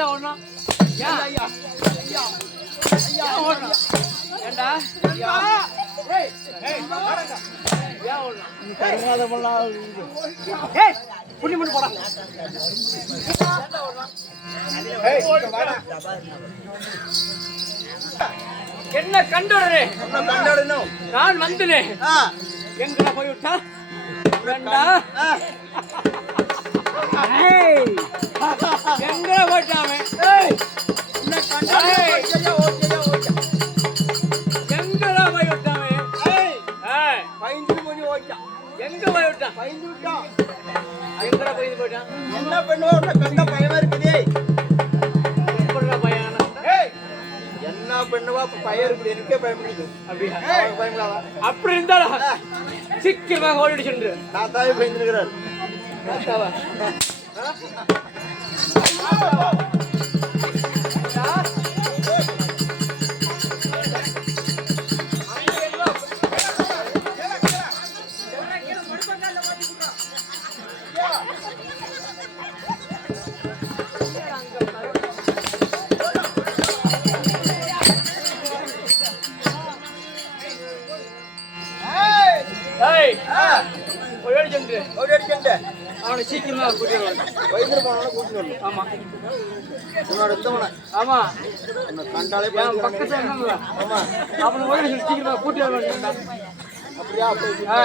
ஏன்டா ஒண்ணும் ஏன் ஐயா ஐயா ஏன் ஓடணும் ஏன்டா ஏய் ஏய் ஏன் ஓடணும் ஏய் புண்ணி பண்ணி போடா. என்ன கண்டோடனே நான் வந்தனே. எங்கட போய்விட்டா? வேண்டா. ஏய் போட்டாமே போயிட்டாமே ஏய் ஏய். எங்கடா போய்விட்டாமே எங்க எங்கடா போய் போயிட்டான் என்ன பண்ணுவோம் கண்ட பயமா இருக்குதே என்ன பண்ணுவா பயம் இருக்குது எனக்கே பயப்படுது அப்படியா பயங்களாவா அப்படி இருந்தாடா சீக்கிரமாக ஓடிடுச்சு நான் தாவே பயந்துருக்கிறார் அக்காவா ஏய் ஓடி சென்று ஓடி அடிக்கண்ட அவனை சீக்கிரமாக கூட்டிட்டு வரணும். வயசுல போனாலும் கூட்டிட்டு வரணும். ஆமா. உன்னோட எடுத்தவன ஆமா. உன்னை கண்டாலே என். பக்கத்துல இருந்தாங்களா ஆமா. அவனை கூட்டிட்டு வரணும் அப்படியா? ஆ.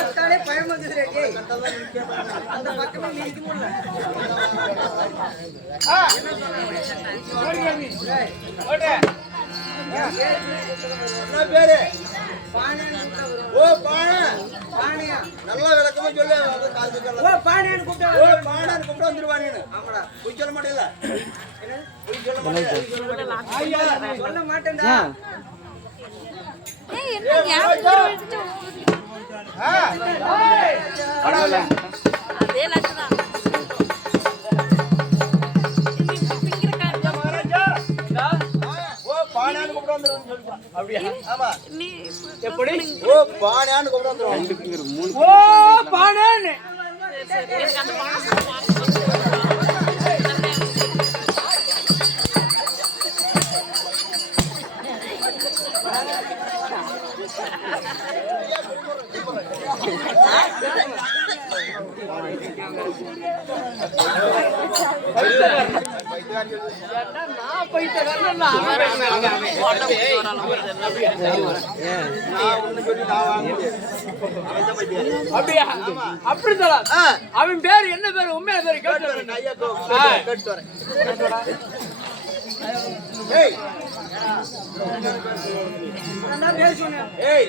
பார்த்தாலே பயம் வந்துடுறே அந்த பக்கமே மிதிக்க முடியல என்ன பேரு ஓ நல்லா விளக்கமா சொல்லு ஓ கூப்பிட்டா ஓ வந்துருவானு ஆமாடா பொய் சொல்ல மாட்டேல பொய் சொல்ல மாட்டேன் சொல்ல மாட்டேன்டா. ஏய் என்ன ஞாபகம் விட்டு அதே லட்சணம் இந்தா, ஓ பானைன்னு கூப்பிட்டு வந்துருவான்னு சொல்லுவான் அப்படியா ஆமா நீ எப்படி? ஓ பானையான்னு கூப்பிட்டு வந்துருவான் ஓ பானேன்னு அப்படியா? அப்படி தரா அவன் பேரு என்ன பேரு? உண்மையான பேரு கேட்டு வரேன். ஏய்.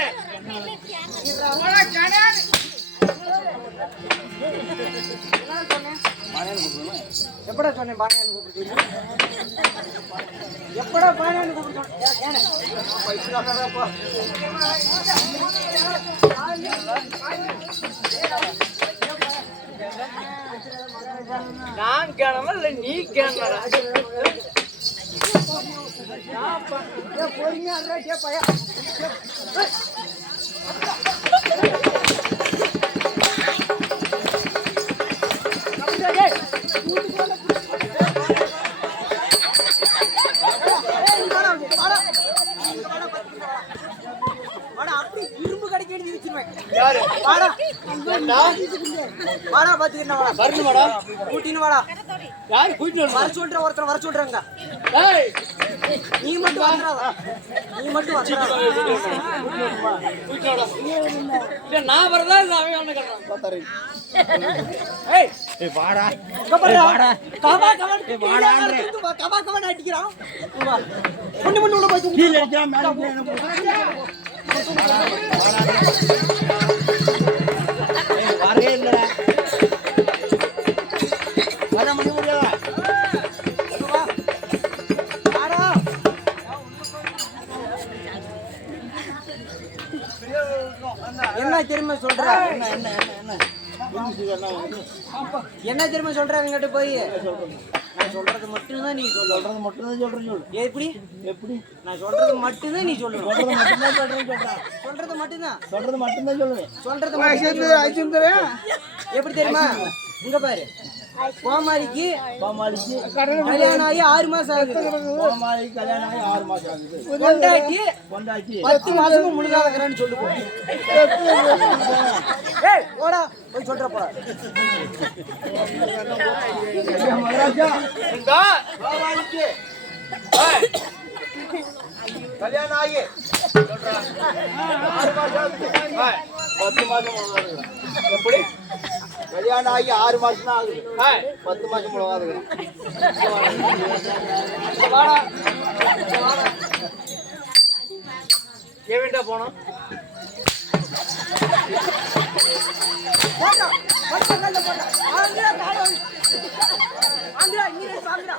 சொன்னேன் பானையான்னு கூப்பிட்டு எப்படா பானையான்னு கூப்பிட்டு. நான் கேனமா இல்ல நீ கேனடா பொறுமையா இருடா, ஏண்டா? வாடா, பாத்துக்கிட்டேன் வாடா. வரணுமாடா கூட்டின்னு வாடா. யாரு கூட்டிட்டு வர வரணும் சொல்றேன் ஒருத்தனை வர சொல்றேங்க. நீ மட்டும் வந்துடாத. நீ மட்டும் இல்ல, நான் வரதா இல்ல அவன் ஒண்ணு கட்டுறான்? ஏய். ஏய் வாடா. கபடா கபா கபா. கபா கபா கபா அடிக்கிறான். வா. பொண்ணு பொண்ணு உள்ள போய் மேல என்ன தெரியுமா சொல்ற? என்ன என்ன என்ன என்ன? தெரியுமா சொல்ற அவங்ககிட்ட போய்? நான் சொல்றது மட்டும்தான் நீ சொல்லு. சொல்றது மட்டும் தான் சொல்றேன் சொல்லு எப்படி எப்படி? நான் சொல்றது மட்டும்தான் நீ சொல்றது மட்டும் தான் சொல்றேன் சொல்றேன் சொல்றது மட்டும்தான் சொல்றது மட்டும் தான் சொல்லுவேன். சொல்றது எப்படி தெரியுமா? இங்க பாரு. கோமாளிக்கு கோமாளிக்கு கல்யாணம் ஆகி ஆறு மாசம் ஆகுது. கோமாளி கல்யாணம் ஆகி ஆறு மாசம் ஆகுது. கொண்டாட்டி கொண்டாச்சி பத்து மாசமும் முழுகாதக்கிறான்னு சொல்லு போ. ஏய் ஓடா. போய் சொல்றப்பா. மகாராஜா. இந்த கோமாளிக்கு கல்யாணம் ஆகி. ஆறு மாசம் ஆகுது. பத்து மாசம் எப்படி? கல்யாணம் ஆகி ஆறு மாசம் தான் ஆகுது பத்து மாசம். இங்க வாடா. எவன்டா போனோம். ஆந்திரா ஆந்திரா இங்க ஆந்திரா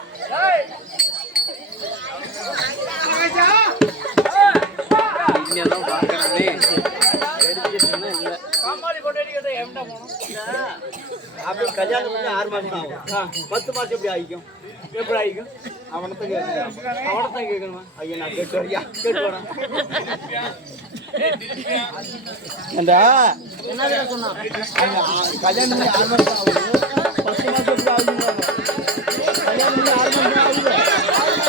கல்யாணம் பண்ணி ஆறு மாசம் தான் ஆகும் பத்து மாசம் எப்படி ஆகிக்கும்? எப்படி ஆயிக்கும் அவனத்தை கேட்குறேன் அவனை தான் கேட்கணுமா? ஐயா நான் கேட்டு வரையா? கேட்டு வரேன். ஏண்டா? என்ன சொன்னா அவங்க ஆ- கல்யாணம் பண்ணி ஆறு மாசம் ஆகுது பத்து மாசம் எப்படி ஆகுதுங்க? கல்யாணம் பண்ணி ஆறு மாசம் ஆகுது.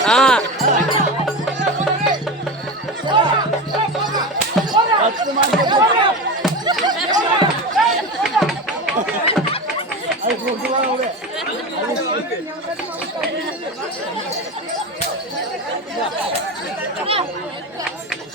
ஆ பத்து மாசம் எப்படி- அது கொண்டு வா விடு. ஏய் ஐ எப்படி சுடி பண்ணி தட்டு ஏய் ஏய் ஏய் ஏய் கர்றா ஏய் ஏய் இருடா ஏய் ஏய் ஏய் இருடா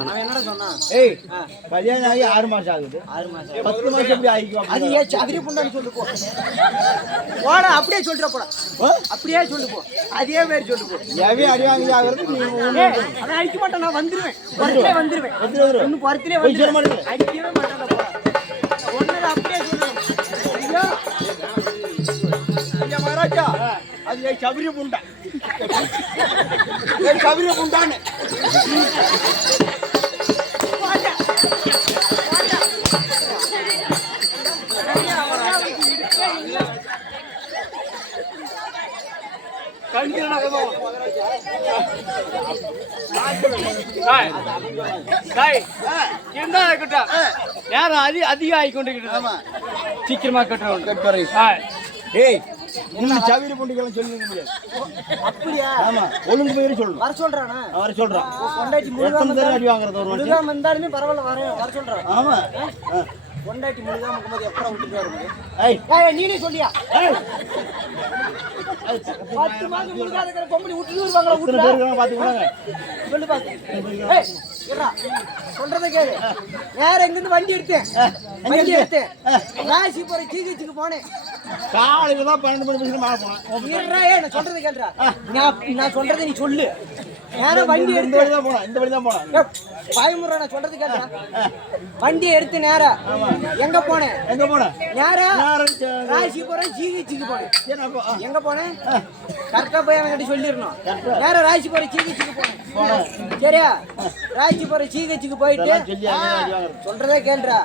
அவன் என்னடா சொன்னான்? ஏய் கல்யாணம் ஆகி ஆறு மாசம் ஆகுது. ஆறு மாசம் பத்து மாசம் எப்படி ஆகிக்கும் அது ஏன் சதுரி புண்டான்னு சொல்லு போ. போடா அப்படியே சொல்லிட்டு போடா. அப்படியே சொல்லு போ. அதே மாதிரி சொல்லு போ. வாங்கி ஆகுறது நீ அவன் அடிக்க மாட்டான் நான் வந்துருவேன். வந்துருவேன். வந்துரு, வந்துரு. இன்னும் சொல்ல வந்துருவேன். அடிக்கவே மாட்டான் போடா. ஒன்னது அப்படியே சொல்லணும் ஐயோ. ஐயா மகாராஜா அது ஏன் சபரி புண்டா. ஏன் சபரி புண்டான்னு. என்ன இருக்கட்டும் நேரம் அதி அதிகம் ஆமா சீக்கிரமா கட்டணும் ஏய் இன்னும் சபரி புண்டிக்கெல்லாம் சொல்லி முடியாது அப்படியா? ஆமா ஒழுங்கு போயிரு சொல்லணும் வர சொல்றானா? அவரை சொல்றான். முழுகாம பேர் அடி வாங்குறது ஒரு பரவாயில்ல வர வர சொல்றான். ஆமா. பொண்டாட்டி முழுகாம இருக்கும்போது எப்பறம் விட்டுட்டு வர முடியும் நீனே சொல்லியா? பத்து மாசம் இருக்கிற பொம்பளை விட்டுட்டு வருவாங்களா இருக்காங்க பாத்துக்கோங்க சொல்லு பாத்து. சொல்றத கேளு. நேரா இங்க இருந்து வண்டி எடுத்தேன். வண்டி எடுத்தேன். ராசி போற ஜிஹெச்சுக்கு போனேன். காலையில தான் பன்னெண்டு மணி வரைக்கும் மேலே போனேன். நான் சொல்றத கேளுடா. நான் நான் சொல்றதை நீ சொல்லு. நேரா வண்டி எடுத்து தான் போனேன். இந்த வழி தான் போனேன் பயமுறா நான் சொல்றது கேளுடா வண்டி எடுத்து நேரா எங்க போனேன் எங்க போனேன் நேரா ராசிபுரம் ஜிஹெச்சுக்கு போனேன். எங்க போனேன் கரெக்டா போய் அவன்கிட்ட சொல்லிடணும். நேரா ராசிபுரம் ஜிஹெச்சுக்கு போனேன் சரியா? ராசிபுரம் ஜிஹெச்சுக்கு போயிட்டு சொல்றதே கேக்குறேன்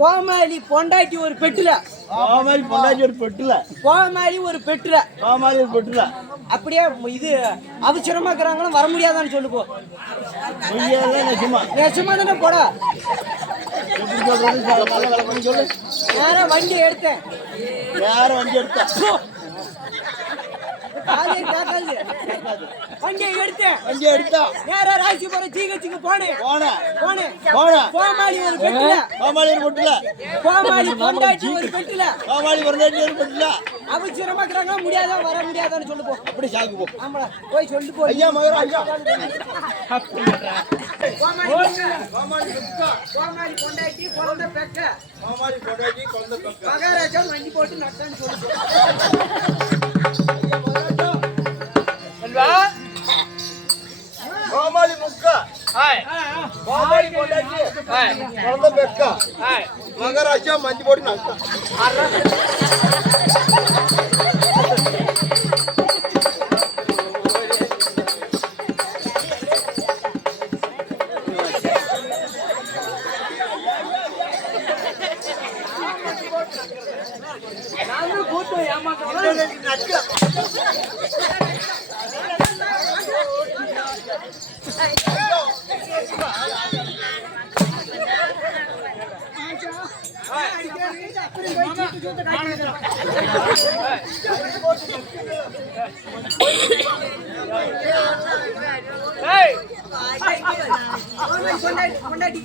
கோமாளி பொண்டாட்டி ஒரு பெட்டுல. கோமாளி பொண்டாச்சி ஒரு பெட்டுல. கோமாளி ஒரு பெட்டுல. கோமாளி ஒரு பெட்டுல. அப்படியே இது அவசரமா இருக்கிறாங்களும் வர முடியாதான்னு சொல்லு நெசமா தானே போடா. எப்படி சொல்றது நல்ல வேலை பண்ணி சொல்லு நேரா வண்டி எடுத்தேன். வேற வண்டி எடுத்தா? கேட்காது வண்டியை எடுத்தேன் வண்டியை எடுத்தா. நேரா ராசிபுரம் ஜிஹெச்சுக்கு போனேன் போனேன் போனேன் போனேன் கோமாளி ஒரு பெட்டுல. கோமாளி ஒரு பொட்டுல. கோமாளி பொண்டாட்டி ஒரு பெட்டுல. கோமாளி ஒரு பொட்டுல. அவசரமா இருக்கிறாங்க முடியாதா வர முடியாதான்னு சொல்லு போ. அப்படி சாக்கு போ. ஆமாடா. போய் சொல்லு போ. ஐயா மகரா ஐயா. கோமாளி கோமாளி பொண்டாட்டி குழந்தை பெக்க. கோமாளி பொண்டாட்டி கொந்த பக்கம் மகாராஜா வண்டி போட்டு நட்டான்னு சொல்லு போ. ஹாய் கொந்த பெக்கா ஹாய் பொண்டாட்டி பொண்டாட்டி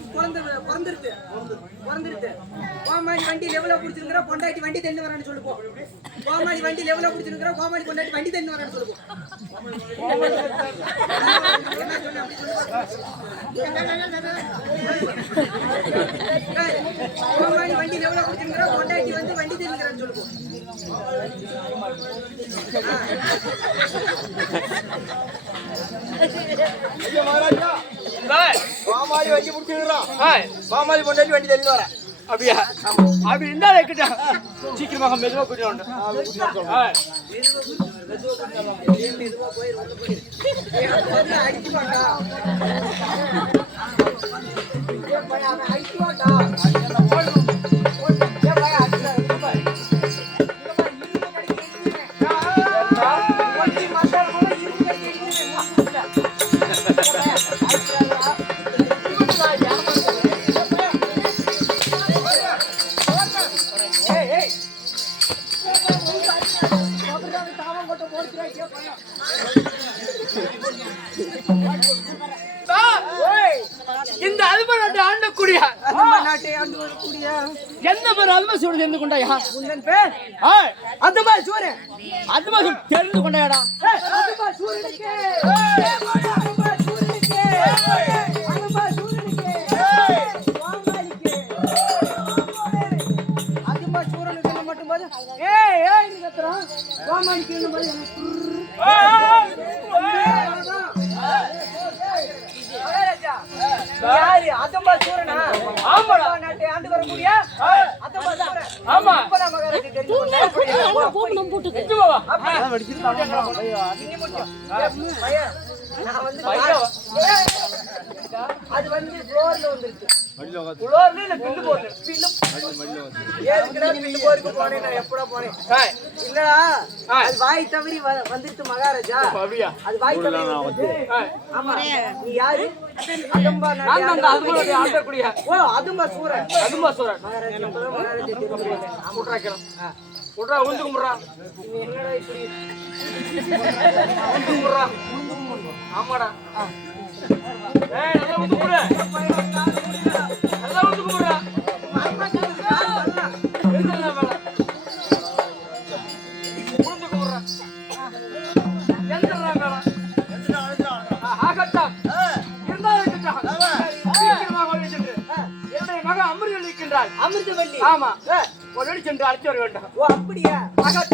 பிறந்திருக்கு பிறந்திருக்கு கோமாளி வண்டி லெவலா பிடிச்சிருக்கிற பொண்டாட்டி வண்டி தென்னு வரான்னு சொல்லு போ கோமாளி வண்டி லெவலா பிடிச்சிருக்கிற கோமாளி பொண்டாட்டி வண்டி தென்னு வரான்னு சொல்லு போ ஏய், கோமாளி வண்டி லெவலா பிடிச்சிருக்கிற பொண்டாட்டி வந்து வண்டி தென்னுங்கிறான்னு சொல்லு மகாராஜா கோமாளி வண்டி பிடிச்சிருக்கிறான் ஹாய். கோமாளி பொண்டாட்டி வண்டி தள்ளி வரேன் அப்படியா? அப்படி இருந்தா இருக்கட்டும் சீக்கிரமாக மெதுவா வந்து அடிச்சு சூடு தெரிந்து கொண்டாயா? பேர்? ஹாய் அதுமா சூரன் அல்ப சூடு தெரிந்து கொண்டாயாடா. அதுமா போது ஏய் ஏய் நீ கத்துறோம் வாமாளிக்கு போது யாரு அதம்பா சூரனா ஆமாடா. ஆமா நாட்டை ஆண்டு வரக்கூடிய அதம்பா சூரன் ஆமா இப்பதான் மகாராஜா தெரிஞ்சு கொண்டேன். நிஜமாவா? இன்னி மட்டும். பையன், நான் வந்து அது வந்து ஃப்ளோர்ல வந்துருச்சு போருக்கு நான் எப்படா போனேன் அது வாய் தவறி வ- வந்துருச்சு மகாராஜா அது வாய் தவறி ஆமா நீ யாரு அதம்பா ஓ அதும்பா சூரன் அதுமா சூரன் மகாராஜா மகாராஜா விட்றா உந்து கும்பிட்றா நீ என்னடா இப்படி உந்து கும்பிட்றா ஆமாடா ஏய் நல்லா உந்து கும்பிடு. அமிர்தவல்லி. ஆமா. ஒரு சென்று அழைத்து வர வேண்டும் ஓ அப்படியா அதான்